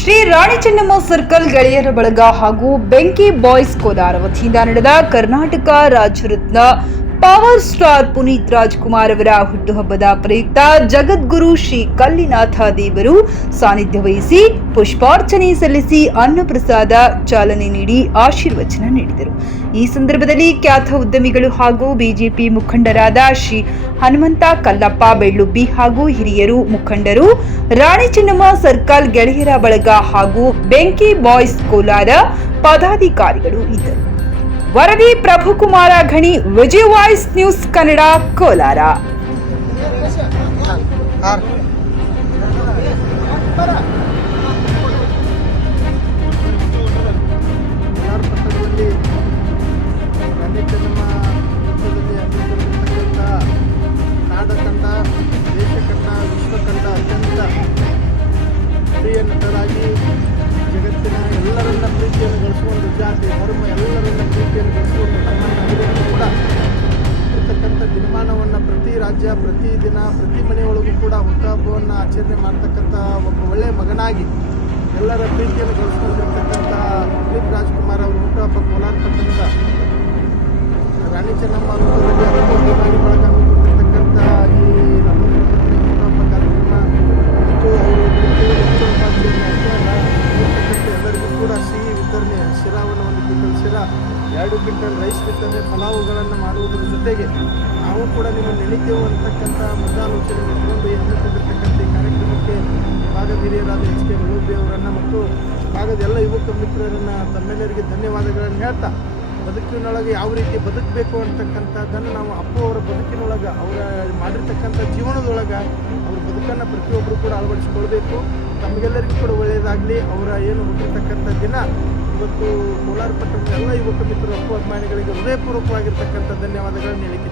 Shri Rani Chennamma circle ಗೆಳೆಯರ ಬಳಗ ಹಾಗೂ ಬೆಂಕಿ ಬಾಯ್ಸ್ ಕೋಲಾರ ವತಿಯಿಂದ ನಡೆದ ಕರ್ನಾಟಕ ರಾಜ್ಯರತ್ನ ಪವರ್ ಸ್ಟಾರ್ ಪುನೀತ್ ರಾಜ್ಕುಮಾರ್ ಅವರ ಹುಟ್ಟುಹಬ್ಬದ ಪ್ರಯುಕ್ತ ಜಗದ್ಗುರು ಶ್ರೀ ಕಲ್ಲಿನಾಥ ದೇವರು ಸಾನ್ನಿಧ್ಯ ವಹಿಸಿ ಪುಷ್ಪಾರ್ಚನೆ ಸಲ್ಲಿಸಿ ಅನ್ನಪ್ರಸಾದ ಚಾಲನೆ ನೀಡಿ ಆಶೀರ್ವಚನ ನೀಡಿದರು. ಈ ಸಂದರ್ಭದಲ್ಲಿ ಖ್ಯಾತ ಉದ್ಯಮಿಗಳು ಹಾಗೂ ಬಿಜೆಪಿ ಮುಖಂಡರಾದ ಶ್ರೀ ಹನುಮಂತ ಕಲ್ಲಪ್ಪ ಬೆಳ್ಳುಬ್ಬಿ ಹಾಗೂ ಹಿರಿಯರು ಮುಖಂಡರು, ರಾಣಿ ಚೆನ್ನಮ್ಮ ಸರ್ಕಲ್ ಗೆಳೆಯರ ಬಳಗ ಹಾಗೂ ಬೆಂಕಿ ಬಾಯ್ಸ್ ಕೋಲಾರ ಪದಾಧಿಕಾರಿಗಳು ಇದ್ದರು. ವರದಿ ಪ್ರಭುಕುಮಾರ ಗಣಿ, ವಿಜಯ್ ವಾಯ್ಸ್ ನ್ಯೂಸ್ ಕನ್ನಡ, ಕೋಲಾರ. ರಾಣಿ ಚೆನ್ನಮ್ಮ ವೃತ್ತದಲ್ಲಿ ಹಮ್ಮಿಕೊಂಡಿರತಕ್ಕಂಥ ನಾಡ ಕಂಡ, ದೇಶ ಕಂಡ, ವಿಶ್ವ ಕಂಡ ಅತ್ಯಂತ ಪ್ರಿಯ ನಟರಾಗಿ ಜಗತ್ತಿನ ಎಲ್ಲರನ್ನ ಪ್ರೀತಿಯನ್ನು ಗಳಿಸಿಕೊಂಡು, ಜಾತಿ ಧರ್ಮ ಎಲ್ಲರನ್ನ ಪ್ರೀತಿಯನ್ನು ಗಳಿಸಿಕೊಂಡು ನಮ್ಮನ್ನು ಹಿರಿಯರು ಕೂಡ ಇರ್ತಕ್ಕಂಥ ದಿನಮಾನವನ್ನು ಪ್ರತಿ ರಾಜ್ಯ, ಪ್ರತಿ ದಿನ, ಪ್ರತಿ ಮನೆಯೊಳಗೂ ಕೂಡ ಹುಟ್ಟುಹಬ್ಬವನ್ನು ಆಚರಣೆ ಮಾಡ್ತಕ್ಕಂಥ ಒಬ್ಬ ಒಳ್ಳೆಯ ಮಗನಾಗಿ ಎಲ್ಲರ ಪ್ರೀತಿಯನ್ನು ಗಳಿಸ್ಕೊಂಡಿರ್ತಕ್ಕಂಥ ಪುನೀತ್ ರಾಜ್ಕುಮಾರ್ ಅವರು ಹುಟ್ಟುಹಬ್ಬ ಕೋಲಾರ ಪಟ್ಟಣದ ರಾಣಿ ಚೆನ್ನಮ್ಮ ವೃತ್ತದಲ್ಲಿ ಅಭಿಮಾನಿ ಬಳಗ ಹಮ್ಮಿಕೊಂಡಿರ್ತಕ್ಕಂಥ ಈ 40ನೇ ಹುಟ್ಟುಹಬ್ಬ ಕಾರ್ಯಕ್ರಮ ಮತ್ತು ಎಲ್ಲರಿಗೂ ಕೂಡ ಸಿಹಿ ವಿತರಣೆ, ಶಿರಾವನ್ನು 1 ಕ್ವಿಂಟಲ್ ಶಿರಾ, 2 ಕ್ವಿಂಟಲ್ ರೈಸ್ ವಿತರಣೆ, ಪಲಾವುಗಳನ್ನು ಮಾಡುವುದರ ಜೊತೆಗೆ ನಾವು ಕೂಡ ನಿಮ್ಮ ನೆನೀತೇವೆ ಅಂತಕ್ಕಂಥ ಮುಂದಾಲೋಚನೆ ಇಟ್ಕೊಂಡು ಹಮ್ಮಿಕೊಂಡಿರ್ತಕ್ಕಂಥ ಈ ಕಾರ್ಯಕ್ರಮಕ್ಕೆ ಭಾಗದ ಹಿರಿಯರಾದ ಎಚ್ ಕೆ ಬೆಳ್ಳುಬ್ಬಿ ಅವರನ್ನು ಮತ್ತು ಭಾಗದ ಎಲ್ಲ ಯುವಕ ಮಿತ್ರರನ್ನು ತಮ್ಮೆಲ್ಲರಿಗೆ ಧನ್ಯವಾದಗಳನ್ನು ಹೇಳ್ತಾ, ಬದುಕಿನೊಳಗೆ ಯಾವ ರೀತಿ ಬದುಕಬೇಕು ಅಂತಕ್ಕಂಥದ್ದನ್ನು ನಾವು ಅಪ್ಪು ಅವರ ಬದುಕಿನೊಳಗೆ ಅವರ ಮಾಡಿರ್ತಕ್ಕಂಥ ಜೀವನದೊಳಗೆ ಅವ್ರ ಬದುಕನ್ನು ಪ್ರತಿಯೊಬ್ಬರು ಕೂಡ ಅಳವಡಿಸಿಕೊಳ್ಬೇಕು. ತಮಗೆಲ್ಲರಿಗೂ ಕೂಡ ಒಳ್ಳೆಯದಾಗಲಿ. ಅವರ ಏನು ಹುಟ್ಟಿರ್ತಕ್ಕಂಥ ದಿನ ಇವತ್ತು ಕೋಲಾರ ಪಟ್ಟಣದ ಎಲ್ಲ ಯುವಕ ಮಿತ್ರರು, ಅಪ್ಪು ಅಭಿಮಾನಿಗಳಿಗೆ ಹೃದಯಪೂರ್ವಕವಾಗಿರ್ತಕ್ಕಂಥ ಧನ್ಯವಾದಗಳನ್ನು ಹೇಳಿಕೆ